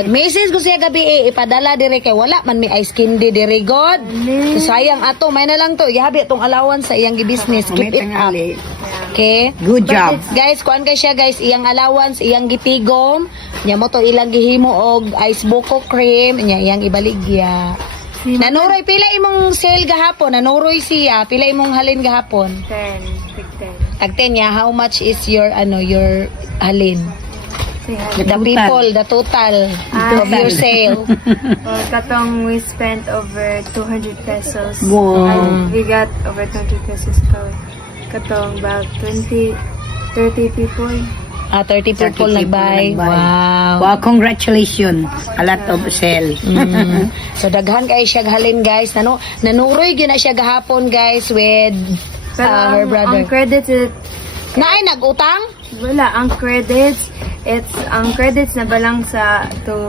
Nag-message ko siya gabi ipadala dire kay wala man may ice candy dire god. Sayang ato, may na lang to. Ihabi itong allowance sa iyang business. Keep it up. Okay? Good job. Guys, kuan kay siya guys, iyang allowance, iyang gitigom. Nya mo to ilang gihimo og ice buko cream, nya iyang ibaligya. Nanuroy pila imong sale gahapon, nanuroy siya, pila imong halin gahapon? 10, big 10. Tag 10 ya, how much is your your halin? The total. people, the total of your sale. Katong we spent over 200 pesos. Wow. And we got over 20 pesos per. Katong about 30 people. 30 people 30 nag-buy. nag-buy. Wow. Wow, congratulations. A lot of sale. So daghan kay siya halin guys. Nanuroy gyud na siya gahapon guys with her brother. Ang credits, Naay nag-utang? wala. Ang credits na balang sa to